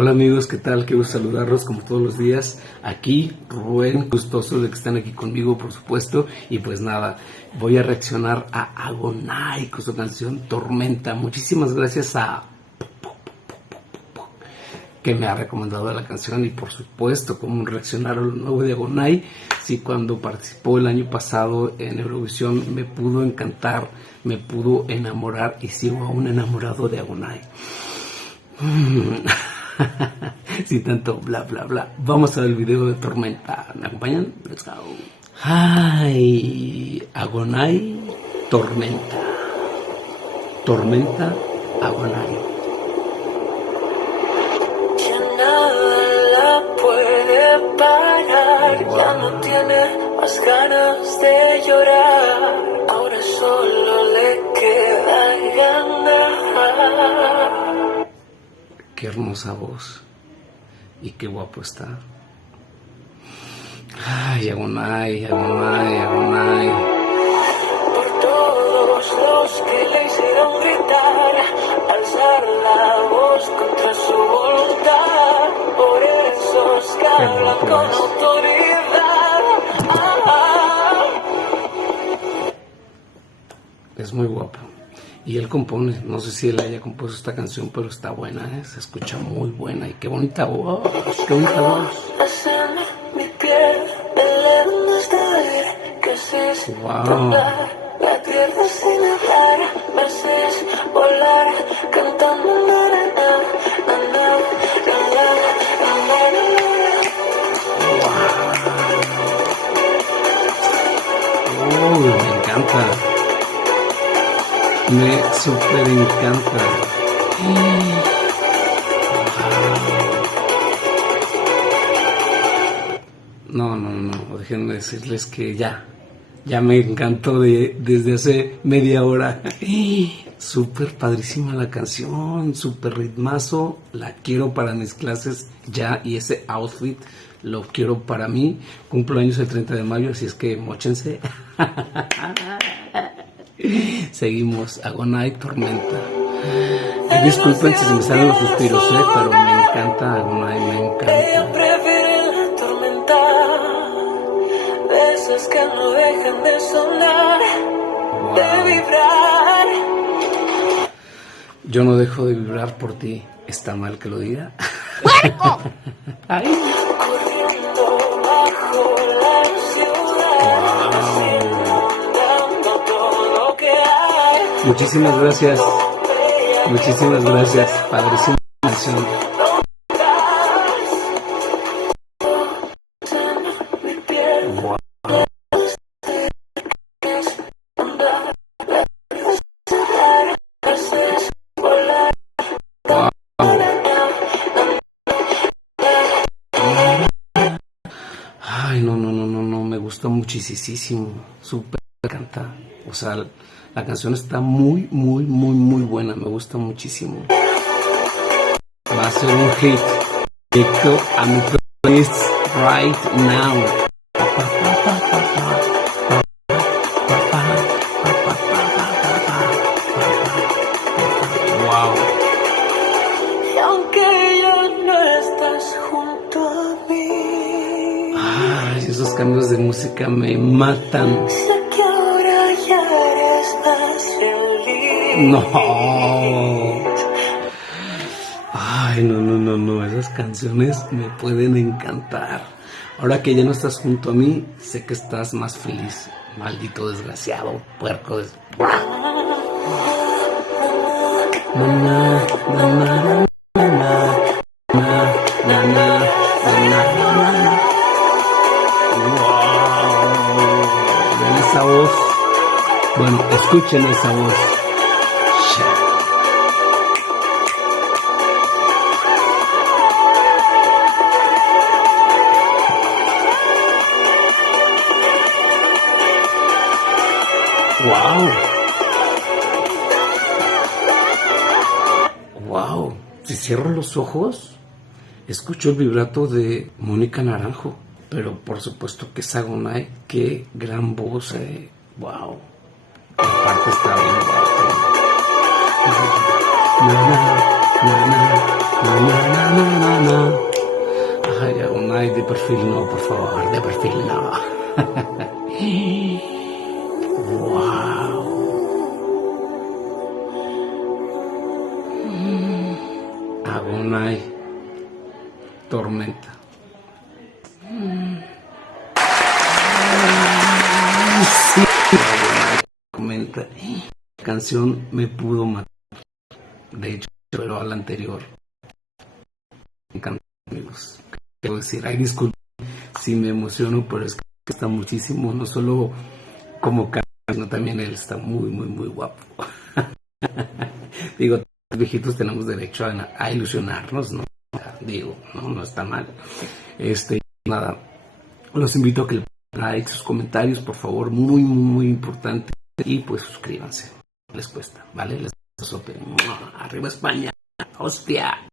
Hola amigos, ¿qué tal? Qué gusto saludarlos como todos los días. Aquí Rubén, gustoso de que estén aquí conmigo, por supuesto. Y pues nada, voy a reaccionar a Agonai con su canción Tormenta. Muchísimas gracias a que me ha recomendado la canción y por supuesto cómo reaccionar a lo nuevo de Agonai. Sí, cuando participó el año pasado en Eurovisión me pudo encantar, me pudo enamorar y sigo aún enamorado de Agonai. Sin tanto bla bla bla, vamos a ver el video de Tormenta. ¿Me acompañan? Let's go. Ay, Agonai, Tormenta. Tormenta, Agonai. Wow. Ya no tiene más ganas de llorar, ahora solo le queda ganar. Qué hermosa voz y qué guapo está. Ay, Agonai, Agonai, Agonai. Por todos los que le hicieron gritar, alzar la voz contra su voluntad, por esos que hablan con autoridad. Es muy guapo. Y él compone, no sé si él haya compuesto esta canción, pero está buena, se escucha muy buena. Y qué bonita voz, qué bonita voz. Wow. La tierra sin hablar, verses volar, cantando Me encanta. Me súper encanta. No, déjenme decirles que ya me encantó desde hace media hora. Súper padrísima la canción, súper ritmazo, la quiero para mis clases ya, y ese outfit lo quiero para mí. Cumplo años el 30 de mayo, así es que móchense. Seguimos, Agonai, Tormenta. Disculpen si se me salen los suspiros, pero me encanta Agonai, me encanta. Ella prefiere la tormenta, besos que no dejen de sonar, de vibrar. Yo no dejo de vibrar por ti. ¿Está mal que lo diga? ¡Puerco! Corriendo bajo la ciudad, dando todo lo que hay. Muchísimas gracias, padrísima canción. Ay, no, me gustó muchísimo, súper canta, o sea, la canción está muy buena, me gusta muchísimo. Va a ser un hit, directo a mi playlist right now. Wow. Y aunque ya no estás junto a mí, Ay, esos cambios de música me matan. sé que ahora ya eres más feliz. No. Ay, no, esas canciones me pueden encantar. Ahora que ya no estás junto a mí, sé que estás más feliz. Maldito desgraciado, puerco. ¿Ven esa voz? Bueno, escuchen esa voz. Wow. Si cierro los ojos, escucho el vibrato de Mónica Naranjo. Pero por supuesto que es Agonai. Qué gran voz, wow. Aparte está bien guapo. Na, na, na, na, na, na, na, na, na. por favor, de perfil no. Wow. Agonai. Tormenta. Sí. Agonai. Tormenta. La canción me pudo matar. De hecho, pero a la anterior. Me encanta, amigos. Quiero decir, ay, disculpen si me emociono, pero es que está muchísimo, no solo como canta, sino también él está muy, muy, muy guapo. Digo, los viejitos tenemos derecho a ilusionarnos, ¿no? Digo, no está mal. Nada, los invito a que le pongan like, sus comentarios, por favor, muy, muy, muy importante. Y pues suscríbanse, les cuesta, ¿vale? Les sope. Arriba España, hostia.